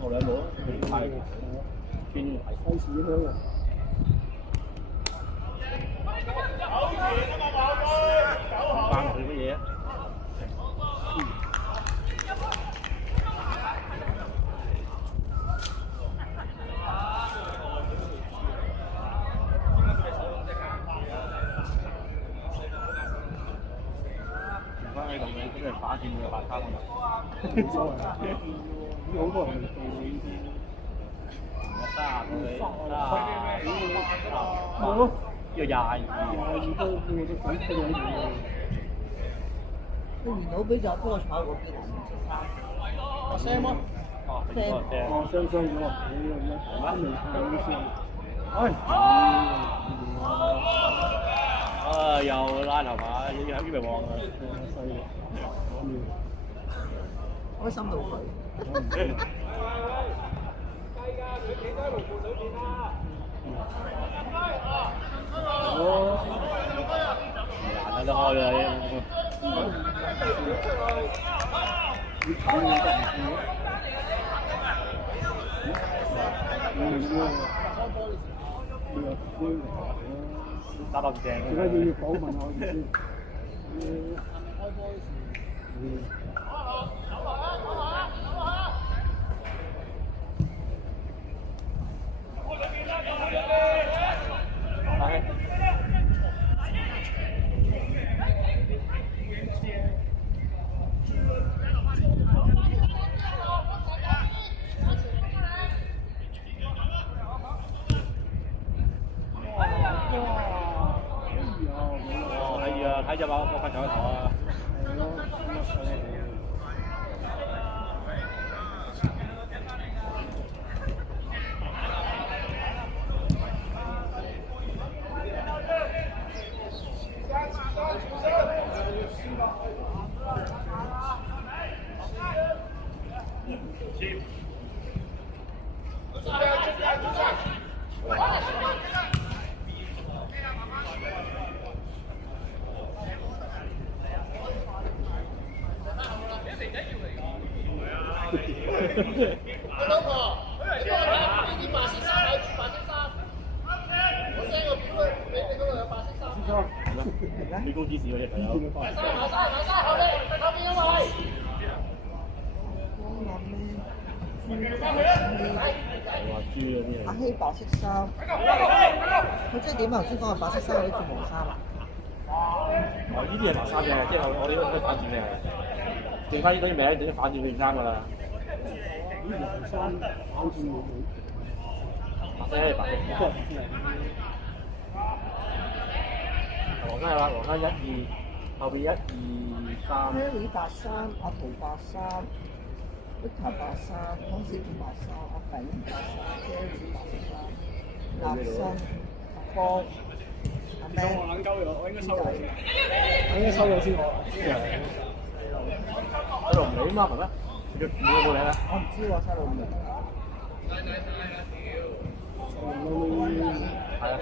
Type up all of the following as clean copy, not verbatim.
後兩路係偏開始香啊！關佢乜嘢啊？翻喺度嘅，咁係反轉嘅反卡啊嘛，冇所謂。好多人做呢啲，冇咯，要22都想聽呢啲。你元老俾就幫我炒嗰邊啊？Sam 啊哦，雙咗，啱未睇先。又拉頭牌，喺邊度望啊？犀利，開心到佢。難得開啦！打得正，而家要訪問我先。睇隻馬我發上一台啊！老婆，你幫我睇呢啲白色衫，有白色衫。我 send 個表俾你嗰度有白色衫。你高指示嗰隻朋友。埋晒後邊嗰位。話豬嗰啲阿希白色衫，佢即係點啊？頭先講係白色衫，有啲毛衫啊？哦，呢啲係白衫嘅，即係我哋都反轉嘅，剩翻呢啲名整啲反轉變衫㗎啦。呢條衫反轉冇冇？白色係白色。黃生係啦，黃生1、2，後邊1、2、3。Harry 白衫，阿圖白衫 ，Victor 白衫，康小健白衫，阿炳白衫 ，Jerry 白色衫，立新，阿方，阿咩？我撚鳩咗，我應該收咗先。我應該收咗先我。細路唔理啊嘛，係咩？你有冇理啊？我唔知喎，細路唔理。係啊。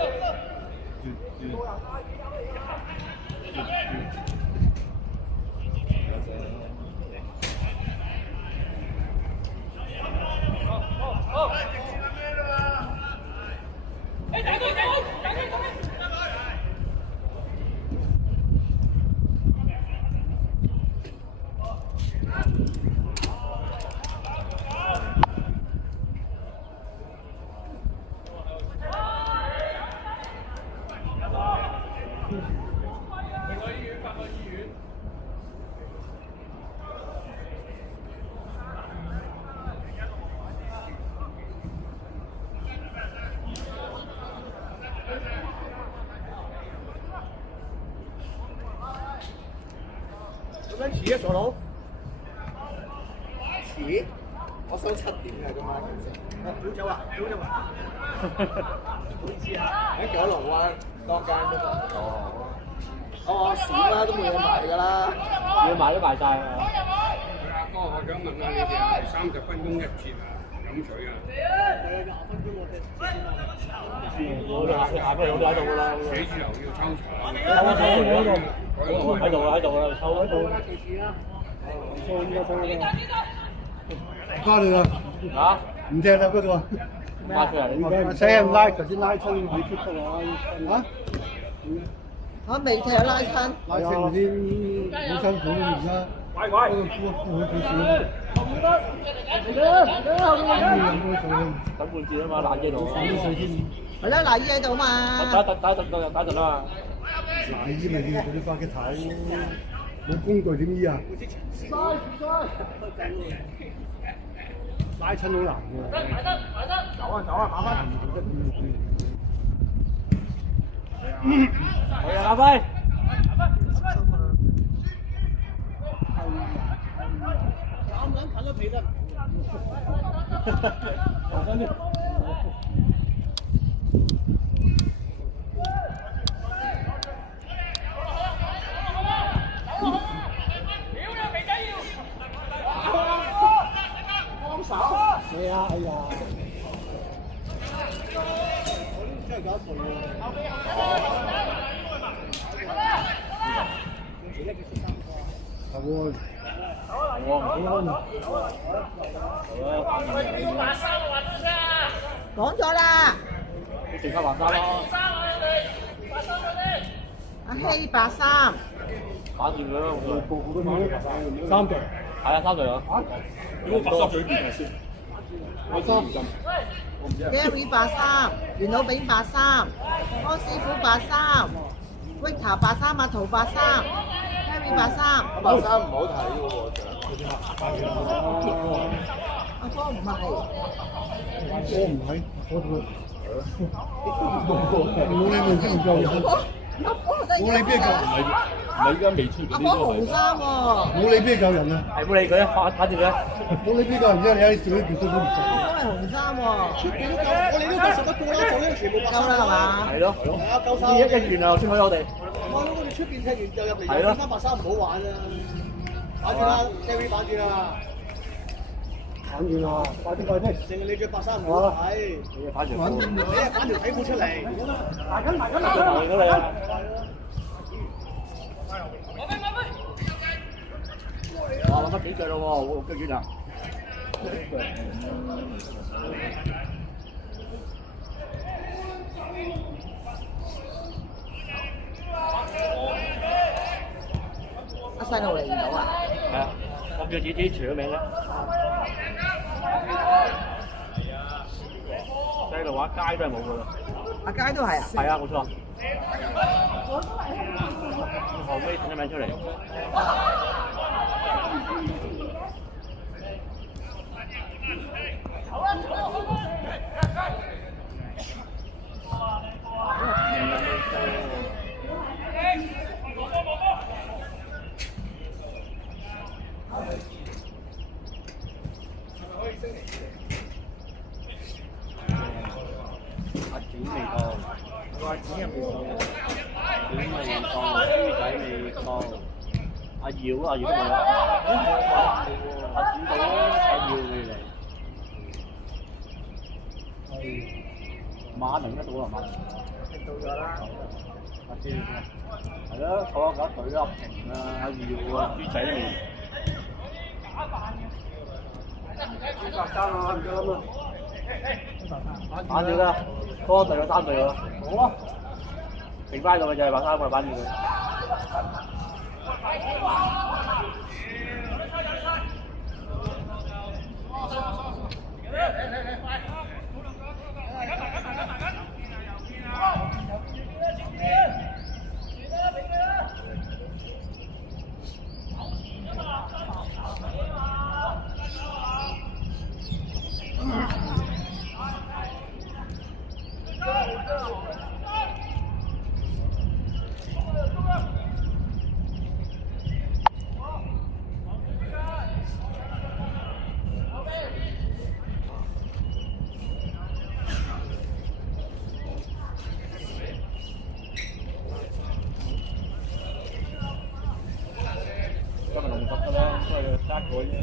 咁樣遲啊，左佬？遲？我收7點嘅今晚。早走啊！早走啊！唔好意思啊，喺九龍灣當間啫嘛。哦，少啦，都冇嘢賣㗎啦。要賣都賣晒啊！阿哥，我想問下你哋係30分鐘一節啊？有我哋下個我哋喺度㗎啦。寫字樓要抽查。喺度啦，抽喺度。翻嚟啦！嚇？唔踢啦嗰度。拉出嚟。使人拉，頭先拉親你出得啦。嚇？我未踢拉親。拉親嗰啲好辛苦而家。喂喂！等半節啊嘛，爛機度。係啦，嗱依喺度嘛。打陣啦。嗱醫咪要佢翻嘅頭，冇工具點醫啊？拉親好難嘅。走啊，打翻。係啊，打飛。係啊，哎呀！真係搞錯係喎。講咗啦。你剩翻白衫咯。阿希白衫。打住佢咯，三隊。係啊，3隊啊。點解白衫最邊先？白衫唔浸。 Gary 白衫，袁老炳白衫，柯師傅白衫 ，Victor 白衫，阿圖白衫 ，Gary 白衫。白衫唔好睇嘅喎，阿科唔係。我唔係，冇你面先唔夠人。冇你邊夠？你而家未出阿科紅衫喎。冇你邊夠人啊？係冇理佢啊，反住佢啊！冇你邊夠人啫？你喺小呢邊都唔夠。都係紅衫喎。出邊都夠，我哋都夠食得過啦，做呢全部白衫夠啦係嘛？係咯，係啊，夠晒。一完啊，先可以我哋。我哋出邊踢完就入嚟，又翻白衫唔好玩啊！反轉啦 ，Gary 反轉啦！反轉啦，快啲！淨係你着白衫唔好睇，你反住。你係反條底褲出嚟。嚟咗你啊！哇，攞乜幾腳咯喎，腳軟啊！阿細路嚟唔到啊？係啊，我叫自己除咗名啦。細路話街都係冇㗎啦。阿佳都係啊？係啊，冇錯。後尾整咗名出嚟。阿展未到，阿展又未到，展未到，豬仔未到，阿耀都未啦，阿展到啦，阿耀未嚟，馬明都到啦，馬明到咗啦，阿知係咯，坐緊隊阿平啊，阿耀啊，豬仔都未。白衫啊，唔夠啦嘛。反住啦，多隊有3隊喎。好啊，剩翻度嘅就係白衫啊，反住佢。今日龍實㗎啦，都係加改啫，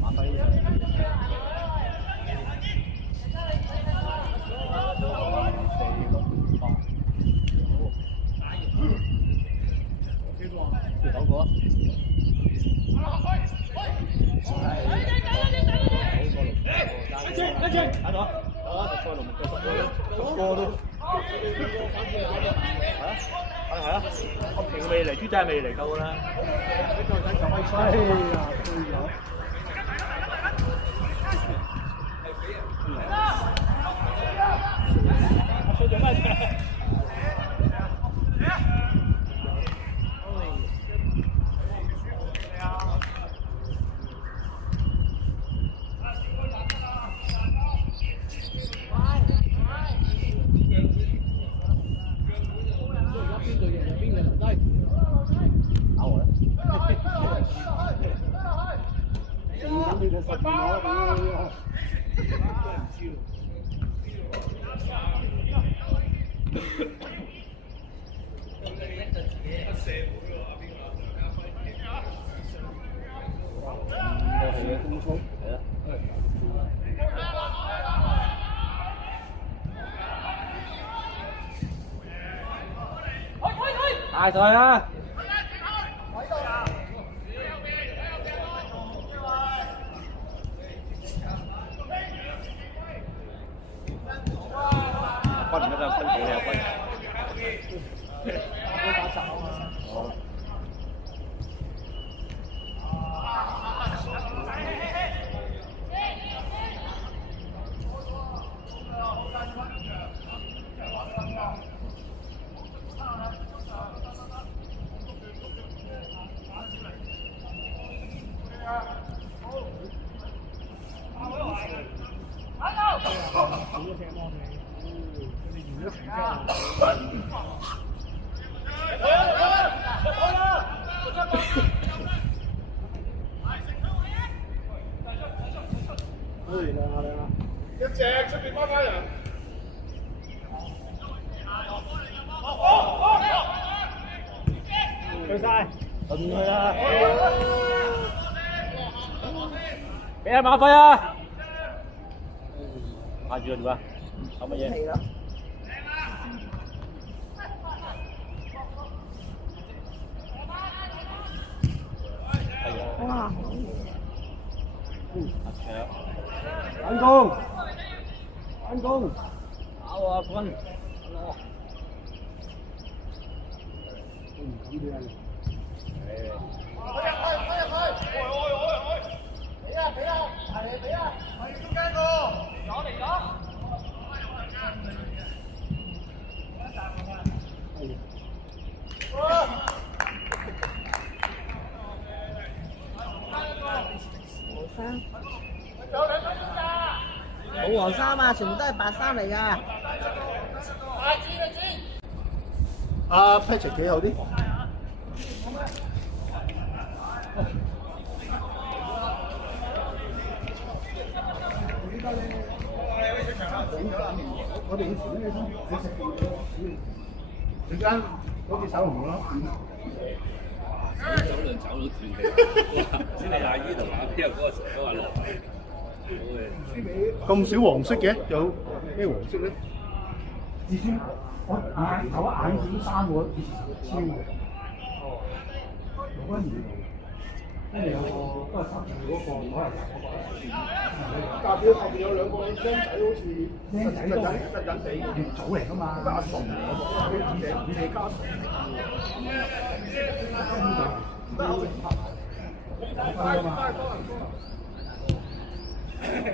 馬低。係啊，我平未嚟，豬仔未嚟夠啦。哎呀，對咗。做咩啫？大隊啊！分唔得分幾你有分？哦。一隻出邊翻人。去晒，順佢啦！俾阿馬輝啊！限住佢做啊！搞乜嘢？係咯。哇！反攻！反攻！打啊！分！唔敢嘅。冇黃衫啊，全部都係白衫嚟㗎。阿 Patrick 幾好啲？我哋以前咧，你食陣間嗰隻手紅咯。走兩走到斷嘅，先係阿姨同阿 P 嗰個都話落。咁少黃色嘅，有咩黃色咧？至少我眼見三個超嘅。哦，6蚊2毫，跟住有個都係10嗰個，可能代表後邊有兩個僆仔，好似僆仔都實緊地月組嚟㗎嘛。阿松五社家庭。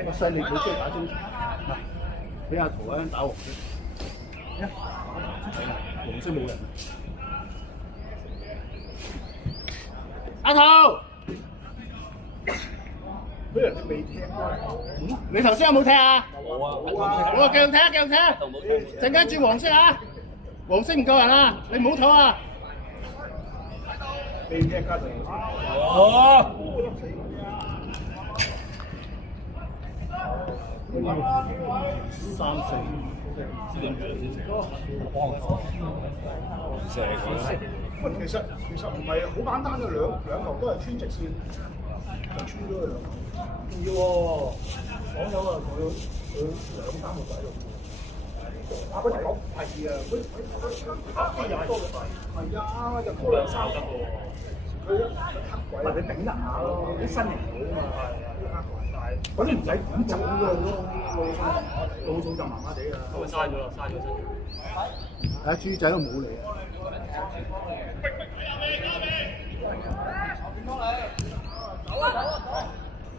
我細力佢中意打中嗱，俾阿圖打黃色，黃色冇人。阿頭，俾人哋未踢你頭先有冇踢啊？冇啊！我繼續踢，繼續踢。陣間轉黃色啊！黃色唔夠人啊！你唔好唞啊！未踢家庭。哦。3、4，知點樣先食？射佢。喂，其實唔係好簡單嘅，兩球都係穿直線，就穿咗佢兩球。仲要喎，講咗啊，佢2、3個仔喎。啊！嗰隻狗係啊，佢又多係啊，就多2、3個喎。佢一黑鬼，或者頂得下咯，啲身形好啊嘛。嗰啲唔使點走㗎，老早就麻麻地㗎。咁咪嘥咗啦，嘥咗真。豬仔都冇嚟啊！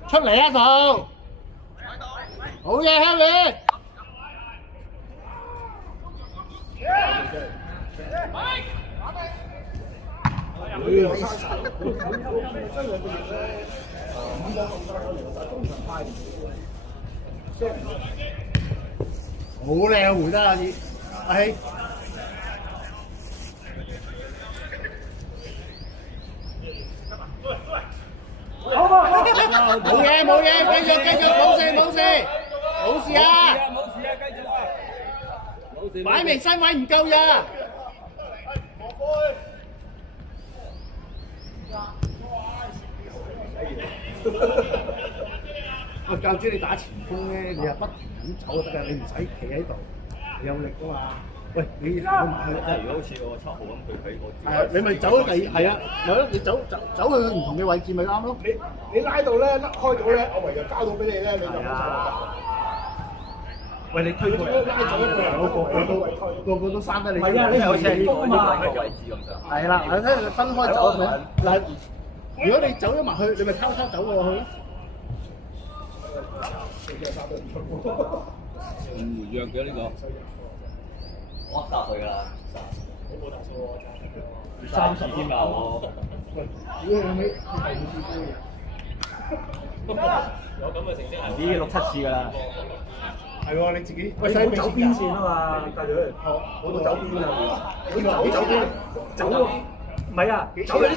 出嚟啊度！好嘢 ，Harry！好靚回得阿葉，阿希。冇嘢冇嘢，繼續冇事冇事冇事啊！冇事啊，繼續啊！冇事。擺明身位唔夠呀！喂，教主你打前鋒咧，你又不停咁走就得㗎，你唔使企喺度，你有力㗎嘛。喂，你走埋去，即係如果好似我7號咁，佢喺我。係啊，你咪走第係啊，咪咯，你走去唔同嘅位置咪啱咯。你拉到咧，甩開咗咧，我唯有交到俾你咧，你就冇錯。喂，你推過嚟，拉走一個人，個個都生得你。係啊，你有成功嘛？位置咁上。係啦，睇你分開走咪嗱，如果你走咗埋去，你咪偷偷走過去咯。唔活躍嘅呢個。我30歲㗎啦。30添㗎我。有咁嘅成績係已經6、7次㗎啦。係喎，你自己喂，使走邊線啊嘛，帶住佢。我都走邊啊！你走邊？走唔係啊，走嗰啲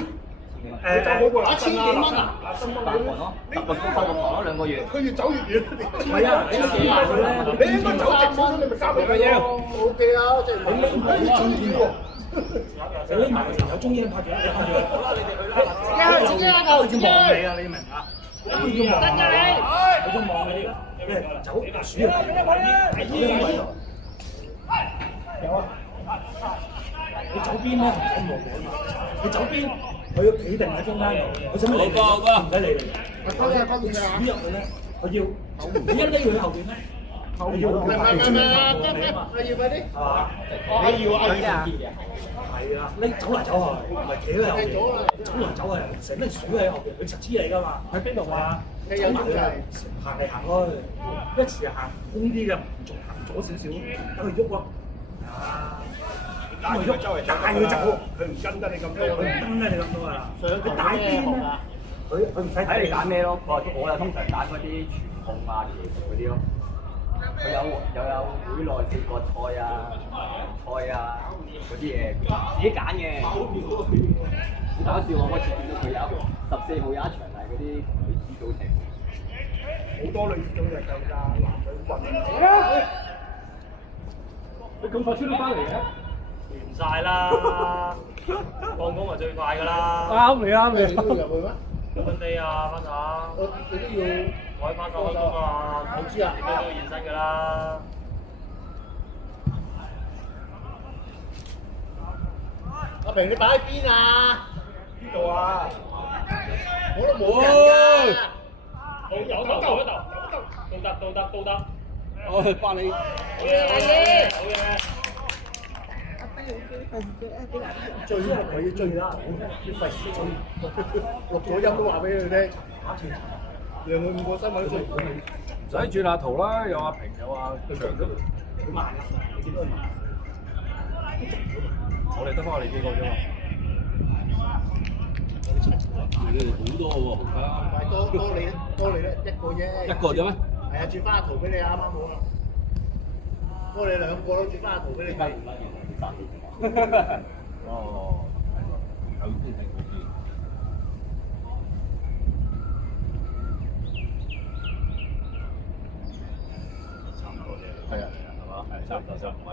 打千幾蚊啊8個咯，10個收個堂咯2個月。佢越走越遠。係啊，你幾埋佢咧？你應該走直少少，你咪交俾佢咯。O K 啊，即係你拎唔係中意喎。你拎埋嘅時候有中英拍住，你拍住。自己拉球，自己。望你啊，你明啊？要望你，佢要望你，走鼠啊！喺呢個位度。有啊。你走邊咧？唔使望我嘛。你走邊？佢要企定喺中間度，佢使乜理你？唔使理你。當然當然啦。鼠入去咧，佢要你一匿佢後邊咧，佢要唔要快啲。係嘛？我要係啊，你走嚟走去，唔係企喺後邊，走嚟走去，成粒鼠喺後邊，佢實黐你㗎嘛？喺邊度啊？走埋去，行嚟行去，一時行空啲嘅，行左少少，等佢喐咯。啊！咁佢喐周圍帶佢走，佢唔跟得你咁多，佢唔跟得你咁多啊！佢大邊咧？佢唔使睇你揀咩咯？我就通常揀嗰啲傳控啊、技術嗰啲咯。佢又有會內4個菜啊、菜啊嗰啲嘢，自己揀嘅。好搞笑喎！我次見到佢有14號有一場係嗰啲女子組成，好多女子組就夠㗎，男女混。你咁快出到翻嚟嘅？完晒啦，放工就最快㗎啦。啱你啱你都要入去咩？咁樣你啊，翻手。你都要。我喺翻手開工啊，我知啊，應該都要現身㗎啦。阿平，你擺喺邊啊？邊度啊？我都冇人㗎。有得。我去幫你。好嘢。追乜鬼嘢追啦？啲費事追，錄咗音都話俾佢聽。讓佢5個新聞都追唔到你。唔使轉下圖啦，有阿平，有阿長都。佢慢啊！你見到佢慢。我哋得翻我哋幾個啫嘛。你哋好多喎，紅家。多你咧，一個啫。一個啫咩？係啊，轉翻下圖俾你啱啱好啦。多你2個都轉翻下圖俾你計。哦，有啲係嗰啲。差唔多啫。係啊，係嘛？係差唔多就唔係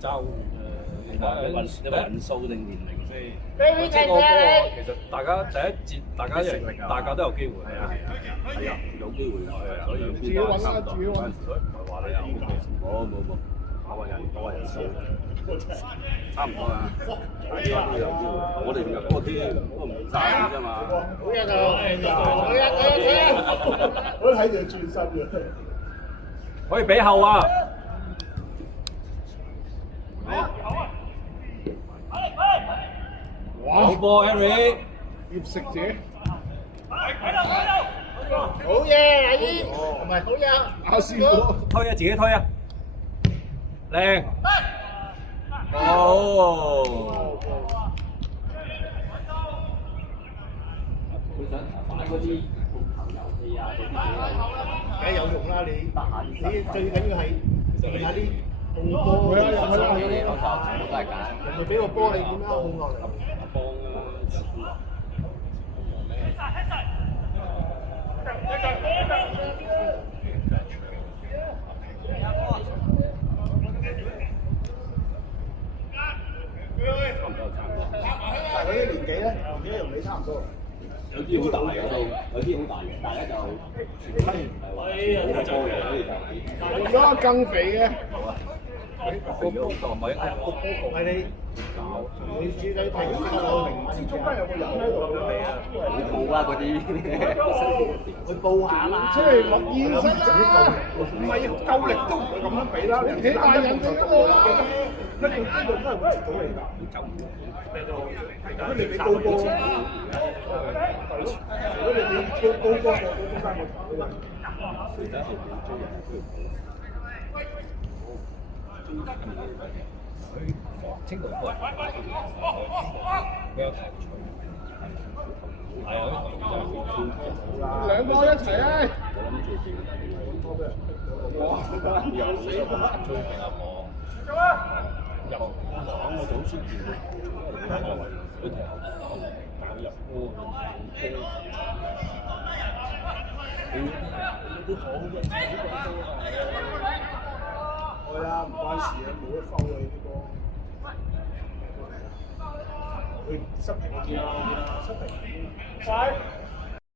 爭你睇人數定年齡先。即係其實大家第一節大家都有機會。係啊，有機會㗎。所以邊個差唔多？唔係話你有冇。我話人數差唔多啦，大家都有機會。我哋入嗰啲都唔爭啫嘛。好嘢就，我睇住轉身嘅。可以俾後啊！波 Henry。葉食者。好嘢，阿姨，唔係好嘢，阿師傅。推啊，自己推啊。靚。哦。佢想玩嗰啲控球遊戲啊，嗰啲嘢。梗係有用啦，你最緊要係練下啲控波。係啊，係啦，俾你嗰時全部都係揀。人哋俾個波你點樣控落嚟？但係嗰啲年紀咧，年紀同你差唔多。有啲好大嘅都，有啲好大嘅，大家就全批唔係話好多波嘅，所以就如果更肥嘅，肥咗好多，咪係你主仔睇呢個始終都有個人喺度會報啦嗰啲。去報下啦。即係落現身啦，唔係夠力都唔會咁樣俾啦。你睇大人嘅波啦，一定呢度都係揾唔到你㗎。如果你俾高波，如果你俾高波過到中間個清道波比較頭錘，係啊，兩個一齊啊！又死追平阿婆，入網我就好少見，佢踢後搞入波，係啊，唔關事啊，冇得收啊呢啲波。佢失平我見啦，失平。